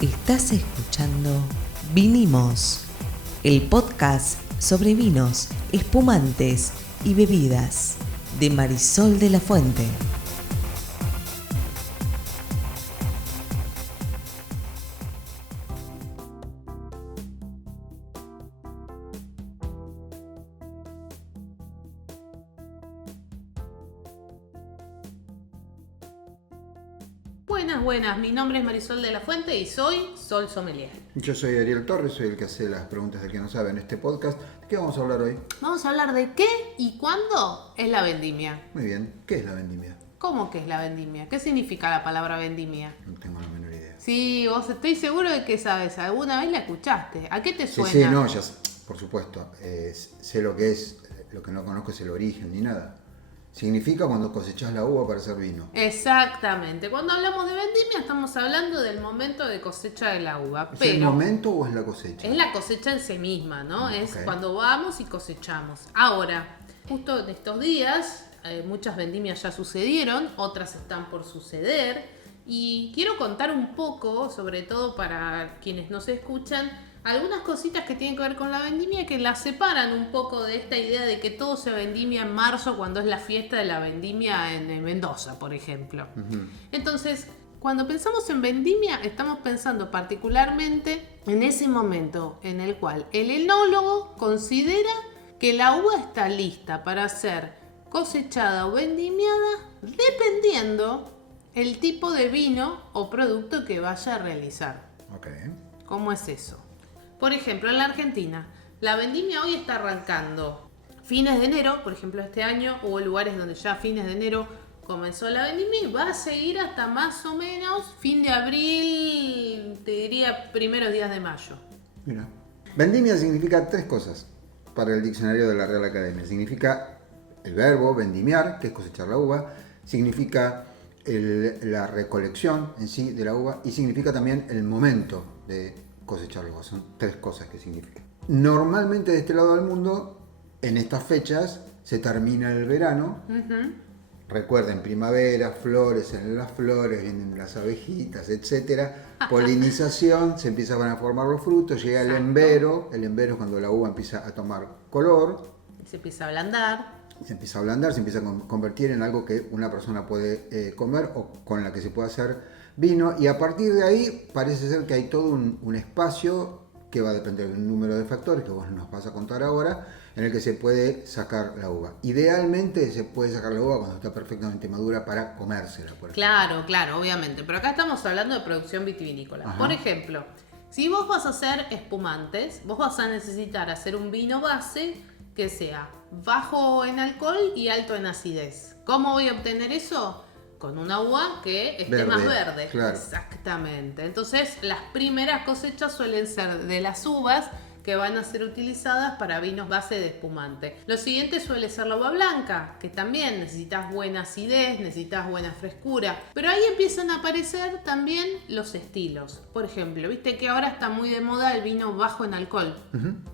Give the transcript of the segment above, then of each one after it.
Estás escuchando Vinimos, el podcast sobre vinos, espumantes y bebidas de Marisol de la Fuente. Buenas, mi nombre es Marisol de la Fuente y soy Sol Sommelier. Yo soy Ariel Torres, soy el que hace las preguntas del que no sabe en este podcast. ¿De qué vamos a hablar hoy? Vamos a hablar de qué y cuándo es la vendimia. Muy bien, ¿qué es la vendimia? ¿Cómo que es la vendimia? ¿Qué significa la palabra vendimia? No tengo la menor idea. Sí, vos estoy seguro de que sabes, alguna vez la escuchaste. ¿A qué te suena? Sí, no, ya por supuesto. Sé lo que es, lo que no conozco es el origen ni nada. Significa cuando cosechás la uva para hacer vino. Exactamente. Cuando hablamos de vendimia estamos hablando del momento de cosecha de la uva. ¿Es el momento o es la cosecha? Es la cosecha en sí misma, ¿no? Es Ok. cuando vamos y cosechamos. Ahora, justo en estos días, muchas vendimias ya sucedieron, otras están por suceder. Y quiero contar un poco, sobre todo para quienes nos escuchan, algunas cositas que tienen que ver con la vendimia que las separan un poco de esta idea de que todo se vendimia en marzo cuando es la fiesta de la vendimia en Mendoza, por ejemplo. Entonces, cuando pensamos en vendimia, estamos pensando particularmente en ese momento en el cual el enólogo considera que la uva está lista para ser cosechada o vendimiada dependiendo el tipo de vino o producto que vaya a realizar. Ok. ¿Cómo es eso? Por ejemplo, en la Argentina, la vendimia hoy está arrancando fines de enero, por ejemplo, este año hubo lugares donde ya a fines de enero comenzó la vendimia y va a seguir hasta más o menos fin de abril, te diría primeros días de mayo. Mira. Vendimia significa tres cosas para el diccionario de la Real Academia. Significa el verbo vendimiar, que es cosechar la uva. Significa la recolección en sí de la uva. Y significa también el momento de cosechar la uva. Son tres cosas que significan. Normalmente de este lado del mundo, en estas fechas, se termina el verano. Recuerden, primavera, flores, en las flores, vienen las abejitas, etcétera. Polinización, se empiezan a formar los frutos, llega el embero. El embero es cuando la uva empieza a tomar color. Se empieza a ablandar. Se empieza a ablandar, se empieza a convertir en algo que una persona puede comer o con la que se puede hacer vino. Y a partir de ahí parece ser que hay todo un espacio que va a depender del número de factores que vos nos vas a contar ahora, en el que se puede sacar la uva. Idealmente se puede sacar la uva cuando está perfectamente madura para comérsela, por ejemplo. Claro, obviamente. Pero acá estamos hablando de producción vitivinícola. Ajá. Por ejemplo, si vos vas a hacer espumantes, vos vas a necesitar hacer un vino base que sea bajo en alcohol y alto en acidez. ¿Cómo voy a obtener eso? Con una uva que esté Verde, más verde. claro. Exactamente. Entonces, las primeras cosechas suelen ser de las uvas que van a ser utilizadas para vinos base de espumante. Lo siguiente suele ser la uva blanca, que también necesitas buena acidez, necesitas buena frescura. Pero ahí empiezan a aparecer también los estilos. Por ejemplo, viste que ahora está muy de moda el vino bajo en alcohol.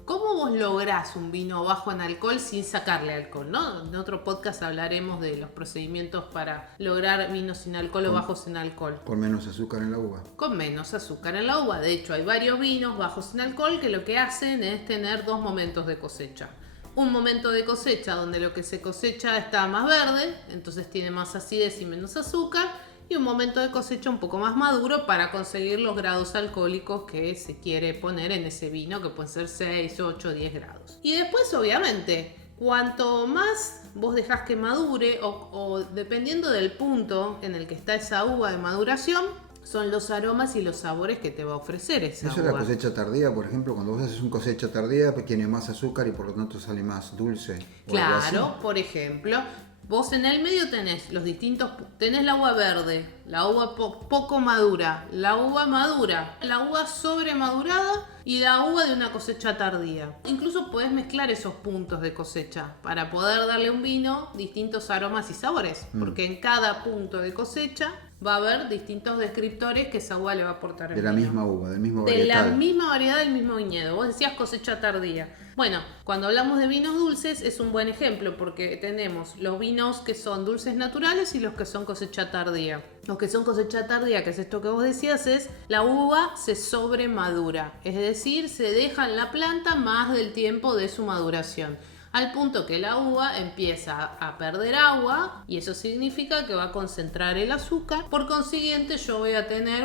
¿Cómo vos lográs un vino bajo en alcohol sin sacarle alcohol, no? En otro podcast hablaremos de los procedimientos para lograr vinos sin alcohol o bajos en alcohol. Con menos azúcar en la uva. Con menos azúcar en la uva. De hecho, hay varios vinos bajos en alcohol que lo que hacen es tener dos momentos de cosecha. Un momento de cosecha donde lo que se cosecha está más verde, entonces tiene más acidez y menos azúcar, y un momento de cosecha un poco más maduro para conseguir los grados alcohólicos que se quiere poner en ese vino, que pueden ser 6, 8, 10 grados. Y después, obviamente, cuanto más vos dejás que madure, o dependiendo del punto en el que está esa uva de maduración, son los aromas y los sabores que te va a ofrecer esa Eso uva. es la cosecha tardía, por ejemplo, cuando vos haces una cosecha tardía, pues tiene más azúcar y por lo tanto sale más dulce. o algo así. Claro, por ejemplo, vos en el medio tenés los distintos, tenés la uva verde, la uva poco madura, la uva madura, la uva sobremadurada y la uva de una cosecha tardía. Incluso podés mezclar esos puntos de cosecha para poder darle a un vino distintos aromas y sabores, porque en cada punto de cosecha va a haber distintos descriptores que esa uva le va a aportar al De la vino. misma uva, del mismo De varietal. la misma variedad del mismo viñedo. Vos decías cosecha tardía. Bueno, cuando hablamos de vinos dulces es un buen ejemplo porque tenemos los vinos que son dulces naturales y los que son cosecha tardía. Los que son cosecha tardía, que es esto que vos decías, es la uva se sobremadura, es decir, se deja en la planta más del tiempo de su maduración, al punto que la uva empieza a perder agua y eso significa que va a concentrar el azúcar. Por consiguiente, yo voy a tener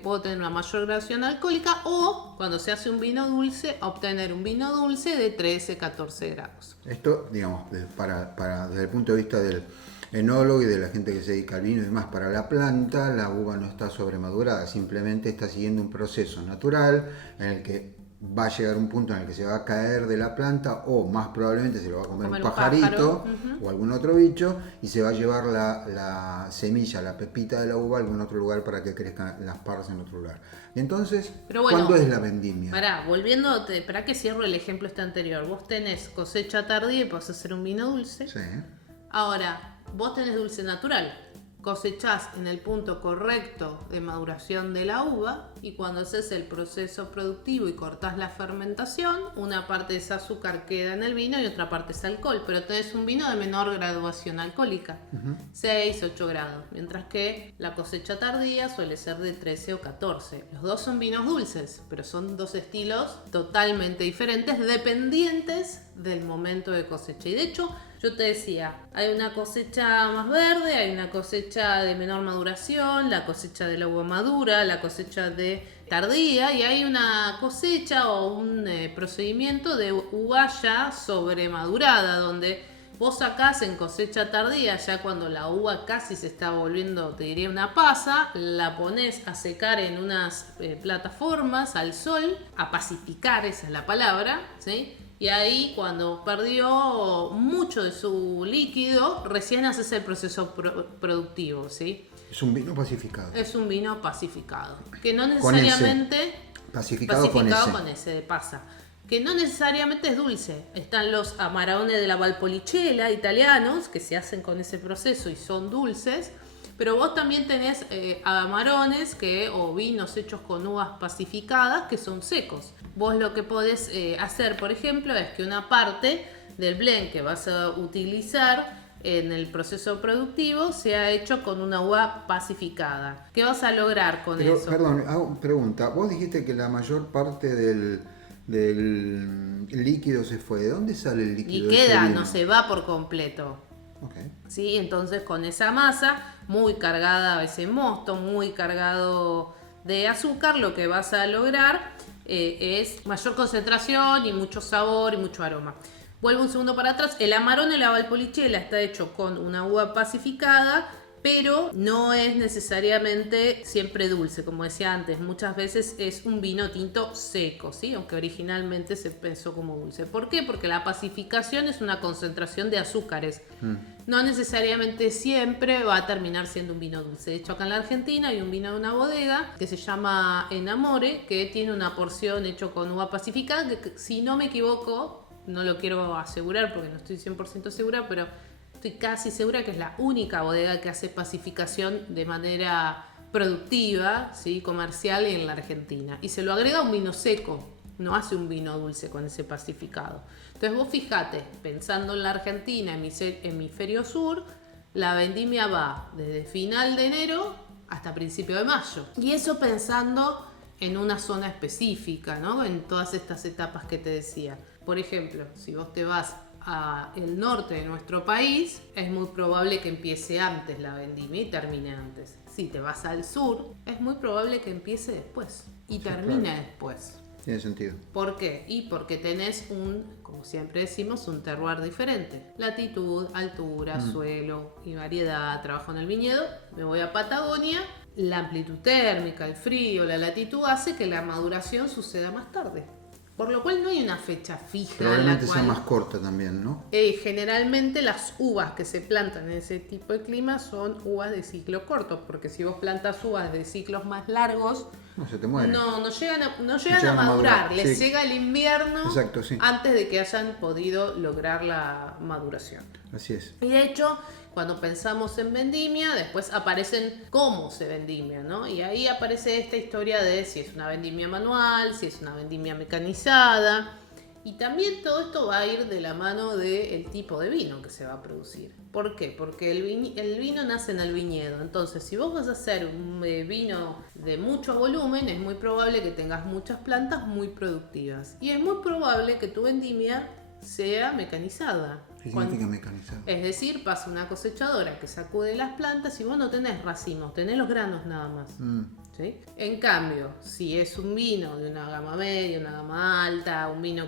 puedo tener una mayor graduación alcohólica, o cuando se hace un vino dulce, obtener un vino dulce de 13-14 grados. Esto, digamos, desde el punto de vista del enólogo y de la gente que se dedica al vino y demás, para la planta la uva no está sobremadurada, simplemente está siguiendo un proceso natural en el que va a llegar un punto en el que se va a caer de la planta, o más probablemente se lo va a comer un pajarito o algún otro bicho, y se va a llevar la semilla, la pepita de la uva a algún otro lugar para que crezcan las parras en otro lugar. Y entonces, pero bueno, ¿cuándo es la vendimia? Para que cierro el ejemplo anterior. Vos tenés cosecha tardía y podés hacer un vino dulce. Sí. Ahora, vos tenés dulce natural. Cosechás en el punto correcto de maduración de la uva, y cuando haces el proceso productivo y cortás la fermentación, una parte de ese azúcar queda en el vino y otra parte es alcohol, pero tenés un vino de menor graduación alcohólica, 6-8 grados, mientras que la cosecha tardía suele ser de 13 o 14. Los dos son vinos dulces, pero son dos estilos totalmente diferentes, dependientes del momento de cosecha. Y de hecho, yo te decía, hay una cosecha más verde, hay una cosecha de menor maduración, la cosecha de la uva madura, la cosecha de tardía, y hay una cosecha o un procedimiento de uva ya sobremadurada, donde vos sacás en cosecha tardía, ya cuando la uva casi se está volviendo, te diría, una pasa, la ponés a secar en unas plataformas al sol, a pacificar, esa es la palabra, ¿sí? Y ahí, cuando perdió mucho de su líquido, recién haces el proceso productivo, ¿sí? Es un vino pacificado. Es un vino pacificado. Que no necesariamente... Pacificado con ese de pasa. Que no necesariamente es dulce. Están los amarones de la Valpolicella italianos, que se hacen con ese proceso y son dulces. Pero vos también tenés amarones o vinos hechos con uvas pacificadas que son secos. Vos lo que podés hacer, por ejemplo, es que una parte del blend que vas a utilizar en el proceso productivo sea hecho con una uva pacificada. ¿Qué vas a lograr con eso? Perdón, hago pregunta. Vos dijiste que la mayor parte del líquido se fue. ¿De dónde sale el líquido? Y queda, no se va por completo. Okay. ¿Sí? Entonces, con esa masa muy cargada, a veces mosto, muy cargado de azúcar, lo que vas a lograr es mayor concentración y mucho sabor y mucho aroma. Vuelvo un segundo para atrás. El Amarone de la Valpolicella está hecho con una uva pacificada, pero no es necesariamente siempre dulce, como decía antes. Muchas veces es un vino tinto seco, ¿sí? Aunque originalmente se pensó como dulce. ¿Por qué? Porque la pacificación es una concentración de azúcares. No necesariamente siempre va a terminar siendo un vino dulce. De hecho, acá en la Argentina hay un vino de una bodega que se llama Enamore, que tiene una porción hecho con uva pacificada, que si no me equivoco, no lo quiero asegurar porque no estoy 100% segura, pero estoy casi segura que es la única bodega que hace pacificación de manera productiva, ¿sí? Comercial en la Argentina. Y se lo agrega a un vino seco, no hace un vino dulce con ese pacificado. Entonces vos fijate, pensando en la Argentina, hemisferio sur, la vendimia va desde final de enero hasta principio de mayo. Y eso pensando en una zona específica, ¿no? En todas estas etapas que te decía. Por ejemplo, si vos te vas al norte de nuestro país, es muy probable que empiece antes la vendimia y termine antes. Si te vas al sur, es muy probable que empiece después y termine después. Tiene sentido. ¿Por qué? Y porque tenés como siempre decimos, un terroir diferente. Latitud, altura, suelo y variedad. Trabajo en el viñedo, me voy a Patagonia. La amplitud térmica, el frío, la latitud hace que la maduración suceda más tarde. Por lo cual no hay una fecha fija. Probablemente sea más corta también, ¿no? Generalmente las uvas que se plantan en ese tipo de clima son uvas de ciclo corto, porque si vos plantas uvas de ciclos más largos, no se te mueren. No llegan a madurar. Les llega el invierno. Exacto, sí. Antes de que hayan podido lograr la maduración. Así es. Y de hecho, cuando pensamos en vendimia, después aparecen cómo se vendimia, ¿no? Y ahí aparece esta historia de si es una vendimia manual, si es una vendimia mecanizada. Y también todo esto va a ir de la mano del tipo de vino que se va a producir. ¿Por qué? Porque el vino nace en el viñedo. Entonces, si vos vas a hacer un vino de mucho volumen, es muy probable que tengas muchas plantas muy productivas. Y es muy probable que tu vendimia sea mecanizada. ¿Qué significa mecanizado? Es decir, pasa una cosechadora que sacude las plantas y vos no tenés racimos, tenés los granos nada más. ¿Sí? En cambio, si es un vino de una gama media, una gama alta, un vino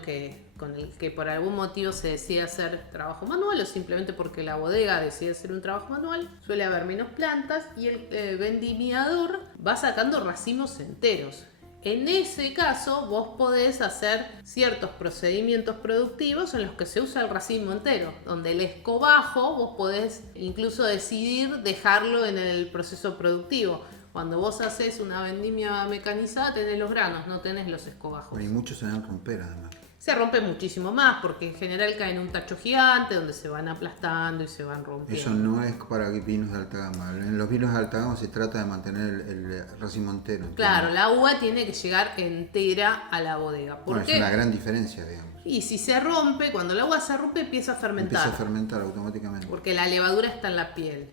con el que por algún motivo se decide hacer trabajo manual o simplemente porque la bodega decide hacer un trabajo manual, suele haber menos plantas y el vendimiador va sacando racimos enteros. En ese caso, vos podés hacer ciertos procedimientos productivos en los que se usa el racimo entero, donde el escobajo vos podés incluso decidir dejarlo en el proceso productivo. Cuando vos haces una vendimia mecanizada, tenés los granos, no tenés los escobajos. Bueno, y muchos se van a romper además. Se rompe muchísimo más porque en general cae en un tacho gigante donde se van aplastando y se van rompiendo. Eso no es para vinos de alta gama. En los vinos de alta gama se trata de mantener el racimo entero. ¿Entiendes? Claro, la uva tiene que llegar entera a la bodega. ¿Por qué? Es una gran diferencia, digamos. Y si se rompe, cuando el agua se rompe empieza a fermentar. Empieza a fermentar automáticamente. Porque la levadura está en la piel.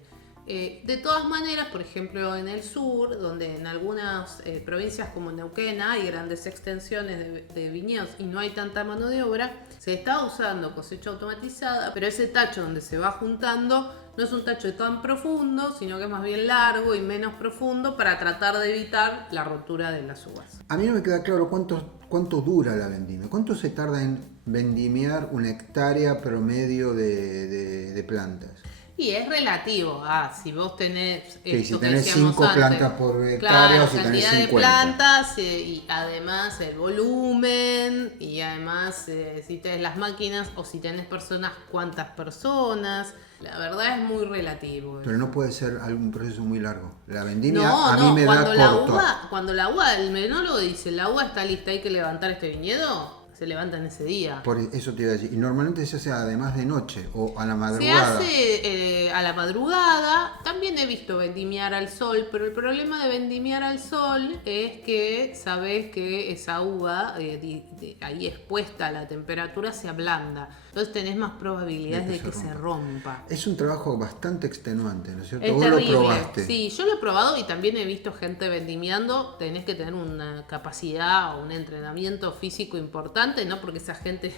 De todas maneras, por ejemplo, en el sur, donde en algunas provincias como Neuquén hay grandes extensiones de viñedos y no hay tanta mano de obra, se está usando cosecha automatizada, pero ese tacho donde se va juntando no es un tacho tan profundo, sino que es más bien largo y menos profundo para tratar de evitar la rotura de las uvas. A mí no me queda claro cuánto dura la vendimia. ¿Cuánto se tarda en vendimiar una hectárea promedio de plantas? Y es relativo a si vos tenés que si tenés 5 plantas por hectárea, claro, o si tenés 50. Cantidad de plantas y además el volumen y además si tenés las máquinas o si tenés personas, cuántas personas. La verdad es muy relativo. Pero no puede ser algún proceso muy largo. La vendimia No, a mí me da corto. Cuando la uva, el menólogo dice, la uva está lista, hay que levantar este viñedo, se levanta en ese día. Por eso te iba a decir. Y normalmente se hace además de noche o a la madrugada. Se hace a la madrugada. También he visto vendimiar al sol, pero el problema de vendimiar al sol es que sabes que esa uva ahí expuesta a la temperatura se ablanda. Entonces tenés más probabilidades de que se rompa. Es un trabajo bastante extenuante, ¿no es cierto? Es Vos terrible. lo probaste. Sí, yo lo he probado y también he visto gente vendimiando. Tenés que tener una capacidad o un entrenamiento físico importante, no porque esa gente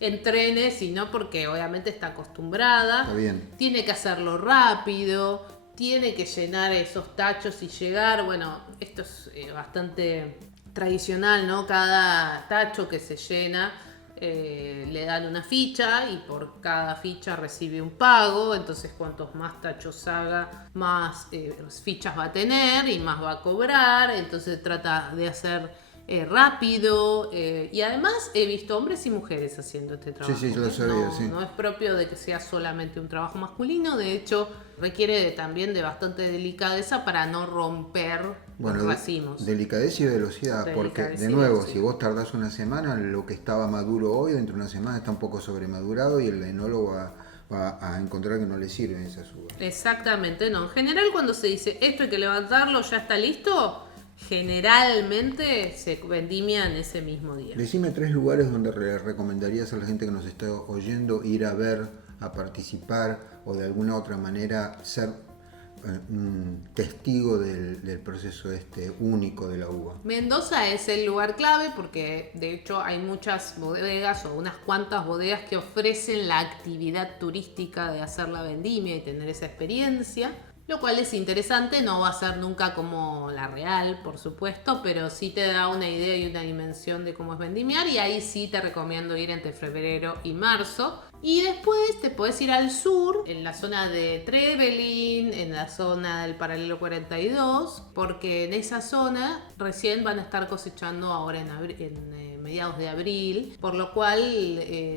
entrene, sino porque obviamente está acostumbrada. Está bien. Tiene que hacerlo rápido, tiene que llenar esos tachos y llegar. Bueno, esto es bastante tradicional, ¿no? Cada tacho que se llena le dan una ficha y por cada ficha recibe un pago. Entonces cuantos más tachos haga, más fichas va a tener y más va a cobrar. Entonces trata de hacer rápido y además he visto hombres y mujeres haciendo este trabajo. Sí, lo sabía, sí. No es propio de que sea solamente un trabajo masculino, de hecho requiere también de bastante delicadeza para no romper los racimos. Delicadeza y velocidad, porque de nuevo, si vos tardás una semana, lo que estaba maduro hoy, dentro de una semana está un poco sobremadurado y el enólogo va a encontrar que no le sirven esas uvas. Exactamente, no. En general cuando se dice esto hay que levantarlo, ya está listo, generalmente se vendimia en ese mismo día. Decime 3 lugares donde recomendarías a la gente que nos está oyendo ir a ver, a participar o de alguna otra manera ser un testigo del proceso único de la uva. Mendoza es el lugar clave porque de hecho hay muchas bodegas o unas cuantas bodegas que ofrecen la actividad turística de hacer la vendimia y tener esa experiencia. Lo cual es interesante, no va a ser nunca como la real, por supuesto, pero sí te da una idea y una dimensión de cómo es vendimiar y ahí sí te recomiendo ir entre febrero y marzo. Y después te podés ir al sur, en la zona de Trevelin, en la zona del paralelo 42, porque en esa zona recién van a estar cosechando ahora en mediados de abril, por lo cual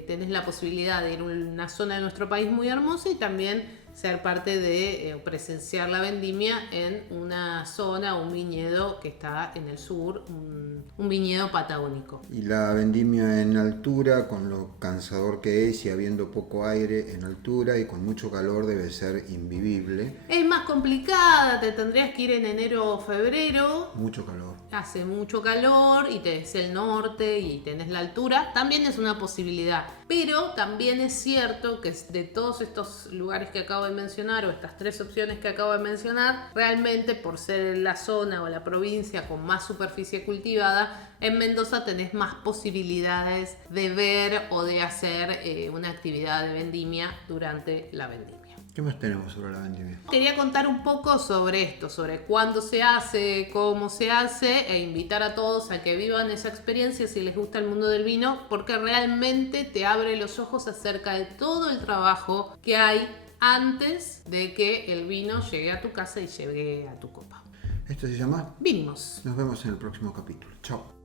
tenés la posibilidad de ir a una zona de nuestro país muy hermosa y también ser parte de presenciar la vendimia en una zona, un viñedo que está en el sur, un viñedo patagónico. Y la vendimia en altura, con lo cansador que es y habiendo poco aire en altura y con mucho calor, debe ser invivible. Es más complicada, te tendrías que ir en enero o febrero. Mucho calor. Hace mucho calor y tenés el norte y tenés la altura. También es una posibilidad. Pero también es cierto que de todos estos lugares que acabo de mencionar, o estas 3 opciones que acabo de mencionar, realmente por ser la zona o la provincia con más superficie cultivada, en Mendoza tenés más posibilidades de ver o de hacer una actividad de vendimia durante la vendimia. ¿Qué más tenemos sobre la vendimia? Quería contar un poco sobre esto, sobre cuándo se hace, cómo se hace, e invitar a todos a que vivan esa experiencia si les gusta el mundo del vino, porque realmente te abre los ojos acerca de todo el trabajo que hay antes de que el vino llegue a tu casa y llegue a tu copa. Esto se llama Vinimos. Nos vemos en el próximo capítulo. Chao.